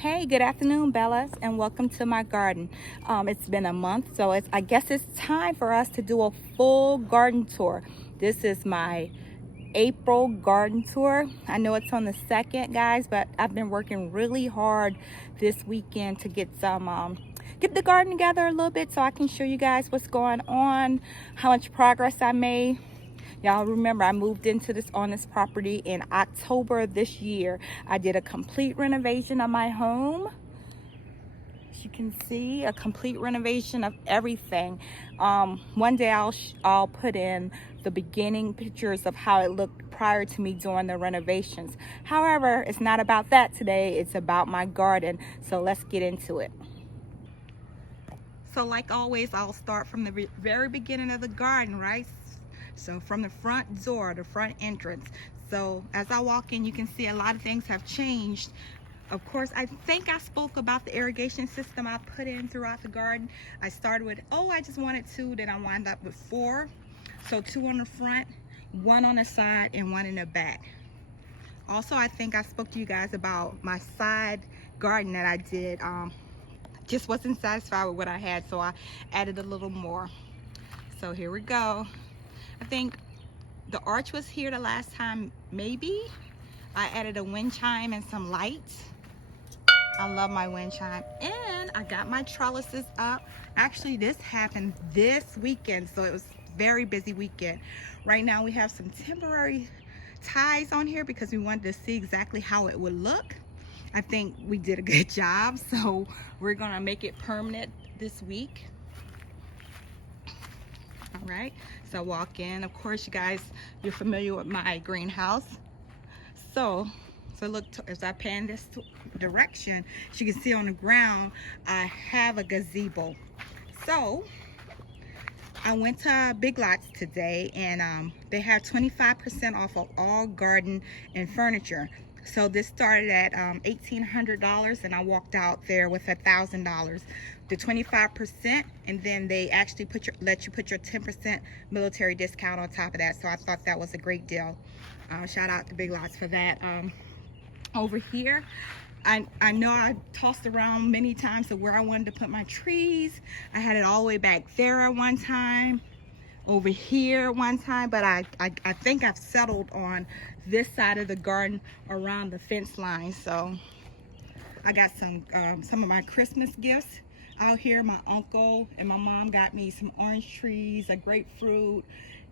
Hey, good afternoon, Bellas, and welcome to my garden. It's been a month, so I guess it's time for us to do a full garden tour. This is my April garden tour. I know it's on the 2nd, guys, but I've been working really hard this weekend to get the garden together a little bit so I can show you guys what's going on, how much progress I made. Y'all remember I moved into this property in October of this year. I did a complete renovation of my home. As you can see, a complete renovation of everything. One day I'll put in the beginning pictures of how it looked prior to me doing the renovations. However, it's not about that today. It's about my garden. So let's get into it. So like always, I'll start from the very beginning of the garden, right? So from the front door, the front entrance. So as I walk in, you can see a lot of things have changed. Of course, I think I spoke about the irrigation system I put in throughout the garden. I started with, I just wanted 2, then I wound up with 4. So 2 on the front, 1 on the side, and 1 in the back. Also, I think I spoke to you guys about my side garden that I did. Just wasn't satisfied with what I had, so I added a little more. So here we go. I think the arch was here the last time, maybe. I added a wind chime and some lights. I love my wind chime. And I got my trellises up. Actually, this happened this weekend, so it was a very busy weekend. Right now we have some temporary ties on here because we wanted to see exactly how it would look. I think we did a good job, so we're gonna make it permanent this week. All right, so walk in. Of course, you guys, you're familiar with my greenhouse. So look, as I pan this direction, as you can see on the ground, I have a gazebo. So I went to Big Lots today, and they have 25% off of all garden and furniture. So this started at $1,800, and I walked out there with $1,000. The 25%, and then they actually let you put your 10% military discount on top of that. So I thought that was a great deal. Shout out to Big Lots for that. Over here, I know I tossed around many times of where I wanted to put my trees. I had it all the way back there at one time, over here one time, but I think I've settled on this side of the garden around the fence line. So I got some of my Christmas gifts out here. My uncle and my mom got me some orange trees, a grapefruit,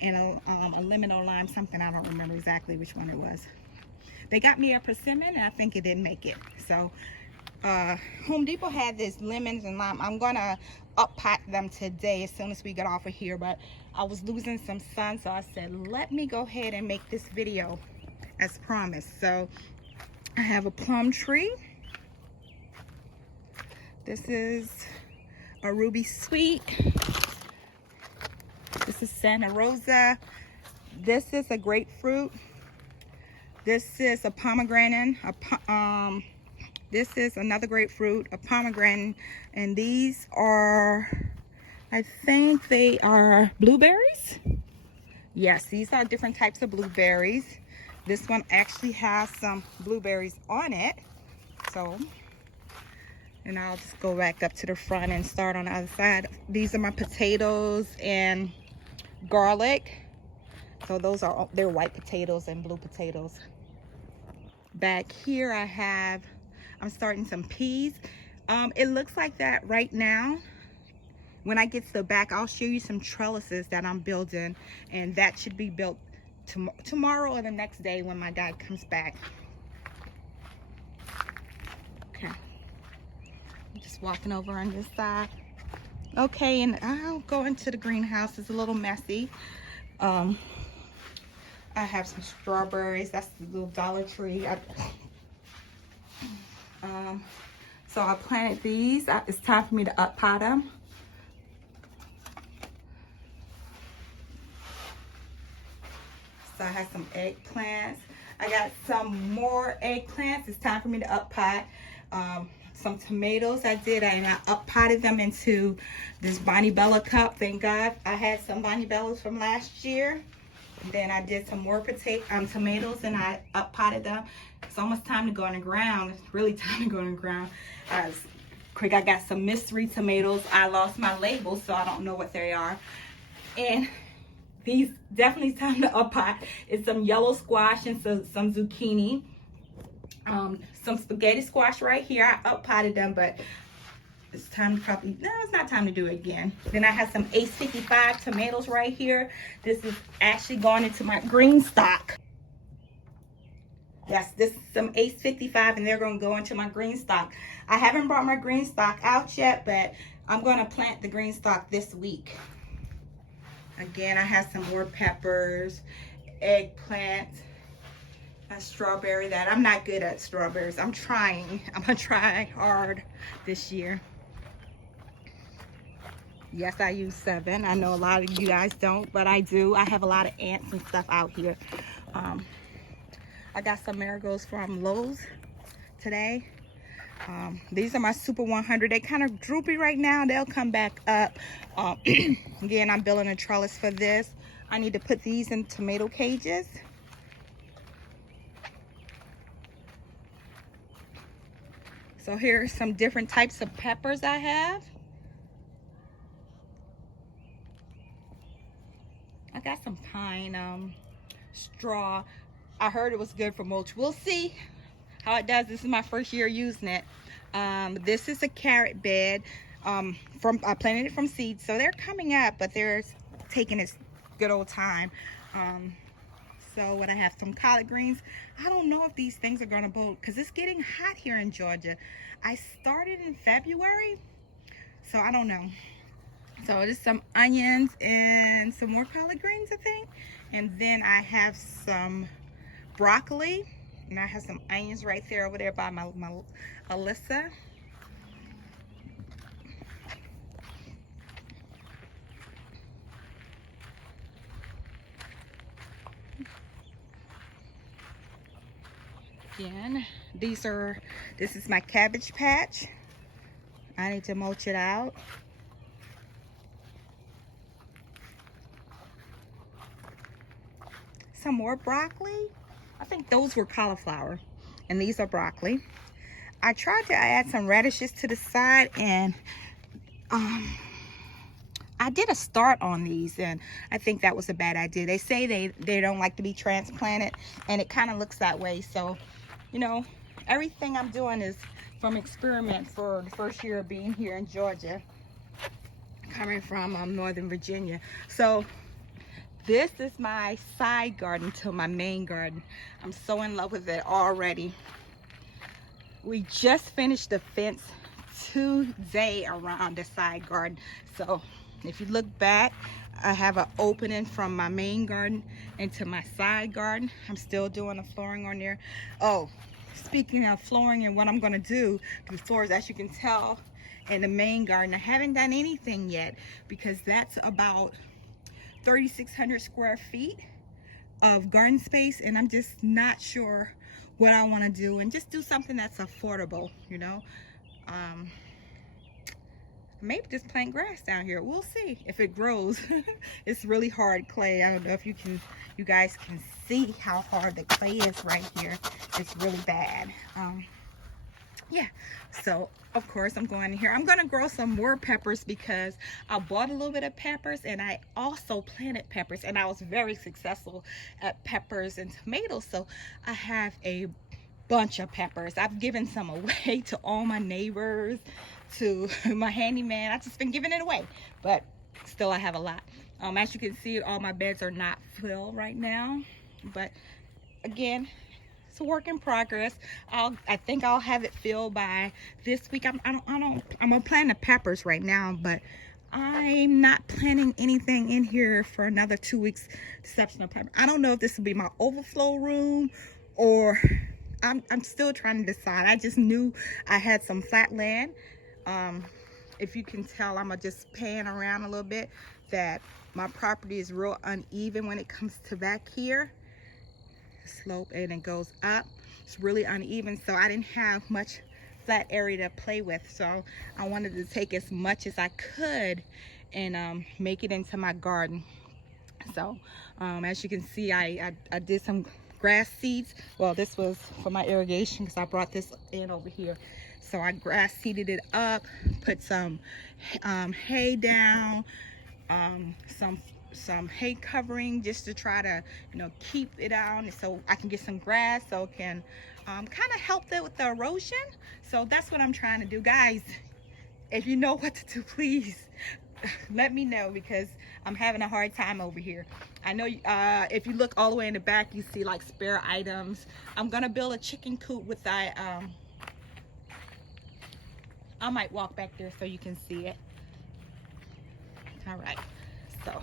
and a lemon or lime, something. I don't remember exactly which one it was. They got me a persimmon, and I think it didn't make it. So Home Depot had this lemons and lime. I'm gonna up pot them today as soon as we get off of here, but I was losing some sun, so I said let me go ahead and make this video as promised. So I have a plum tree. This is a ruby sweet. This is Santa Rosa. This is a grapefruit. This is a pomegranate. This is another grapefruit, a pomegranate, and these are, I think they are blueberries. Yes, these are different types of blueberries. This one actually has some blueberries on it. So, and I'll just go back up to the front and start on the other side. These are my potatoes and garlic. So they're white potatoes and blue potatoes. Back here I'm starting some peas. It looks like that right now. When I get to the back, I'll show you some trellises that I'm building, and that should be built tomorrow or the next day when my dad comes back. Okay, I'm just walking over on this side. Okay, and I'll go into the greenhouse. It's a little messy. I have some strawberries. That's the little Dollar Tree. So I planted these. It's time for me to up pot them. So I have some eggplants. I got some more eggplants. It's time for me to up pot. Some tomatoes I did, and I up potted them into this Bonnie Bella cup. Thank God I had some Bonnie Bellas from last year. Then I did some more tomatoes, and I up potted them. it's almost time to go on the ground. It's really time to go on the ground. Quick, I got some mystery tomatoes. I lost my label, so I don't know what they are. And these definitely time to up pot. It's some yellow squash and some zucchini. Some spaghetti squash right here. I up potted them, but it's time to probably, no, it's not time to do it again. Then I have some Ace 55 tomatoes right here. This is actually going into my green stock. Yes, this is some Ace 55 and they're going to go into my green stock. I haven't brought my green stock out yet, but I'm going to plant the green stock this week. Again, I have some more peppers, eggplant, a strawberry. That I'm not good at strawberries. I'm trying. I'm going to try hard this year. Yes, I use 7. I know a lot of you guys don't, but I do. I have a lot of ants and stuff out here. I got some marigolds from Lowe's today. These are my Super 100. They kind of droopy right now. They'll come back up. Again, I'm building a trellis for this. I need to put these in tomato cages. So here's some different types of peppers I have. I got some pine straw. I heard it was good for mulch. We'll see how it does. This is my first year using it. This is a carrot bed. I planted it from seeds, so they're coming up, but they're taking its good old time. So what I have, some collard greens. I don't know if these things are gonna bolt because it's getting hot here in Georgia. I started in February, so I don't know. So just some onions and some more collard greens, I think. And then I have some broccoli, and I have some onions right there over there by my Alyssa. Again, this is my cabbage patch. I need to mulch it out. Some more broccoli. I think those were cauliflower, and these are broccoli. I tried to add some radishes to the side, and I did a start on these, and I think that was a bad idea. They say they don't like to be transplanted, and it kind of looks that way. So, you know, everything I'm doing is from experiment for the first year of being here in Georgia, coming from Northern Virginia. So this is my side garden to my main garden. I'm so in love with it already. We just finished the fence today around the side garden. So if you look back, I have an opening from my main garden into my side garden. I'm still doing the flooring on there. Oh, speaking of flooring and what I'm gonna do to the floors, as you can tell in the main garden, I haven't done anything yet because that's about 3,600 square feet of garden space, and I'm just not sure what I want to do, and just do something that's affordable, you know. Maybe just plant grass down here. We'll see if it grows. It's really hard clay. I don't know if you guys can see how hard the clay is right here. It's really bad. Yeah, so of course I'm going in here. I'm going to grow some more peppers because I bought a little bit of peppers, and I also planted peppers, and I was very successful at peppers and tomatoes. So I have a bunch of peppers. I've given some away to all my neighbors, to my handyman. I've just been giving it away, but still I have a lot. As you can see, all my beds are not filled right now, but again, it's a work in progress. I think I'll have it filled by this week. I'm gonna plant the peppers right now, but I'm not planning anything in here for another 2 weeks, exception of pepper. I don't know if this will be my overflow room, or I'm still trying to decide. I just knew I had some flat land. If you can tell, I'm just pan around a little bit, that my property is real uneven when it comes to back here. Slope, and it goes up. It's really uneven, so I didn't have much flat area to play with, so I wanted to take as much as I could and make it into my garden. So as you can see, I did some grass seeds. Well, this was for my irrigation because I brought this in over here. So I grass seeded it up, put some hay down, some hay covering just to try to, you know, keep it down so I can get some grass so it can kind of help it with the erosion. So that's what I'm trying to do, guys. If you know what to do, please let me know, because I'm having a hard time over here. I know if you look all the way in the back, you see like spare items. I'm gonna build a chicken coop with that. I might walk back there so you can see it. All right, so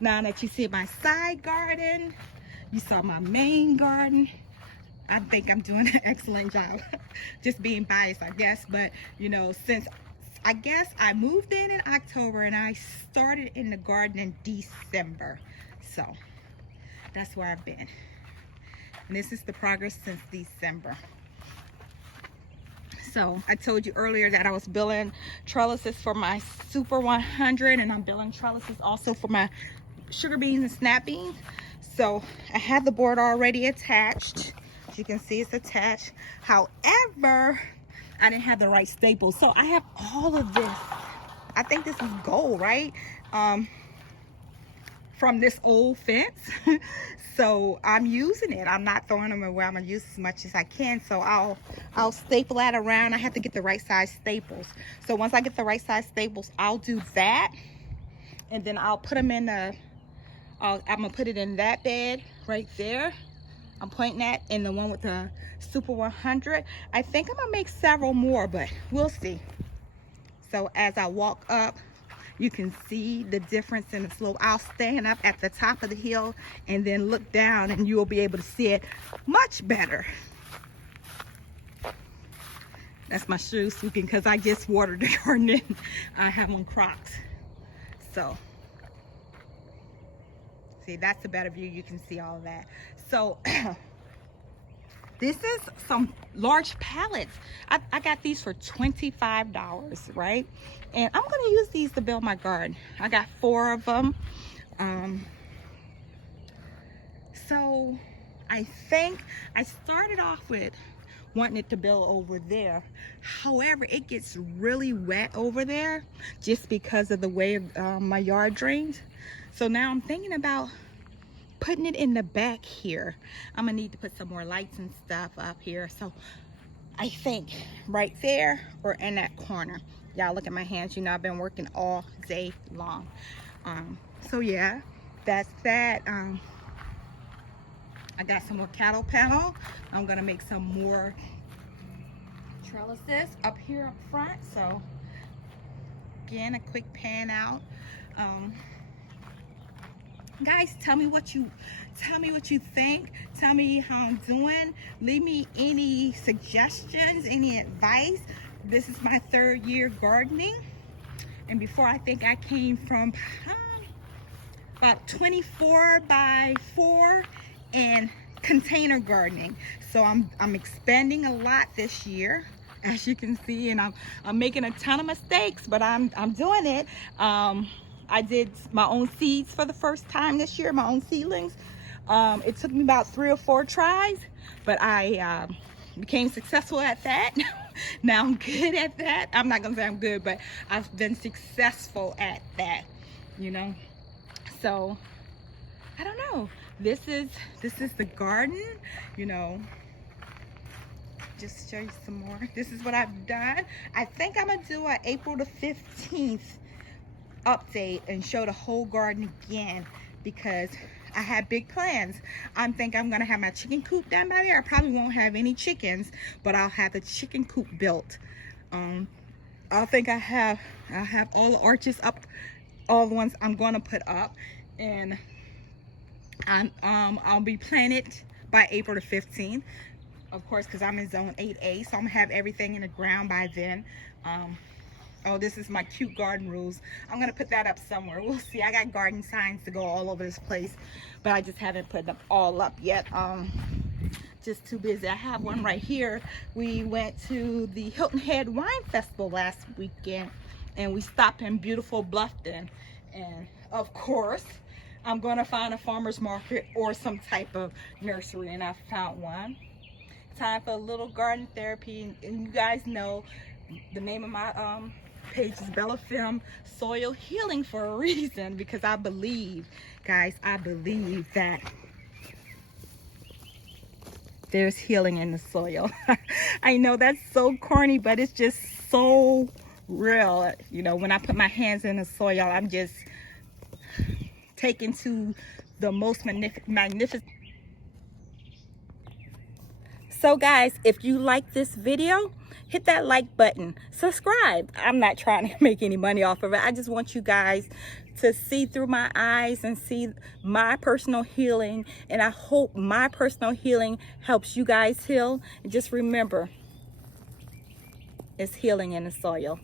now that you see my side garden, you saw my main garden. I think I'm doing an excellent job. Just being biased, I guess, but you know, since I guess I moved in October and I started in the garden in December. So that's where I've been. And this is the progress since December. So I told you earlier that I was building trellises for my Super 100, and I'm building trellises also for my sugar beans and snap beans. So I have the board already attached. As you can see, it's attached. However, I didn't have the right staples. So I have all of this. I think this is gold, right? From this old fence. So I'm using it. I'm not throwing them away. I'm gonna use as much as I can. So I'll staple that around. I have to get the right size staples. So once I get the right size staples, I'll do that. And then I'll put them in I'm gonna put it in that bed right there. I'm pointing at in the one with the Super 100. I think I'm gonna make several more, but we'll see. So as I walk up, you can see the difference in the slope. I'll stand up at the top of the hill and then look down, and you will be able to see it much better. That's my shoes squeaking because I just watered the garden. I have on Crocs. So see, that's a better view. You can see all of that. So this is some large pallets. I got these for $25, right? And I'm gonna use these to build my garden. I got 4 of them. So I think I started off with wanting it to build over there. However, it gets really wet over there just because of the way my yard drains. So now I'm thinking about putting it in the back here. I'm gonna need to put some more lights and stuff up here. So I think right there or in that corner. Y'all look at my hands. You know, I've been working all day long. So yeah, that's that. I got some more cattle panel. I'm gonna make some more trellises up here up front. So again, a quick pan out. Guys, tell me what you think. Tell me how I'm doing. Leave me any suggestions, any advice. This is my 3rd year gardening, and before I think I came from about 24 by 4 and container gardening. So I'm expanding a lot this year, as you can see, and I'm making a ton of mistakes, but I'm doing it. I did my own seeds for the first time this year, my own seedlings. It took me about 3 or 4 tries, but I became successful at that. Now I'm good at that. I'm not gonna say I'm good, but I've been successful at that, you know. So I don't know. This is the garden, you know. Just show you some more. This is what I've done. I think I'm gonna do an April the 15th update and show the whole garden again, because I have big plans. I'm gonna have my chicken coop done by there. I probably won't have any chickens, but I'll have the chicken coop built. I think I'll have all the arches up, all the ones I'm gonna put up, and I'll be planted by April the 15th, of course, because I'm in zone 8A, so I'm gonna have everything in the ground by then. Oh, this is my cute garden rules. I'm gonna put that up somewhere. We'll see. I got garden signs to go all over this place, but I just haven't put them all up yet. Just too busy. I have one right here. We went to the Hilton Head Wine Festival last weekend, and we stopped in beautiful Bluffton, and of course I'm going to find a farmer's market or some type of nursery, and I found one. Time for a little garden therapy, and you guys know the name of my page is Bella Film Soil Healing for a reason, because I believe, guys, I believe that there's healing in the soil. I know that's so corny, but it's just so real. You know, when I put my hands in the soil, I'm just taken to the most magnificent. So guys, if you like this video, hit that like button, subscribe. I'm not trying to make any money off of it. I just want you guys to see through my eyes and see my personal healing, and I hope my personal healing helps you guys heal. And just remember, it's healing in the soil.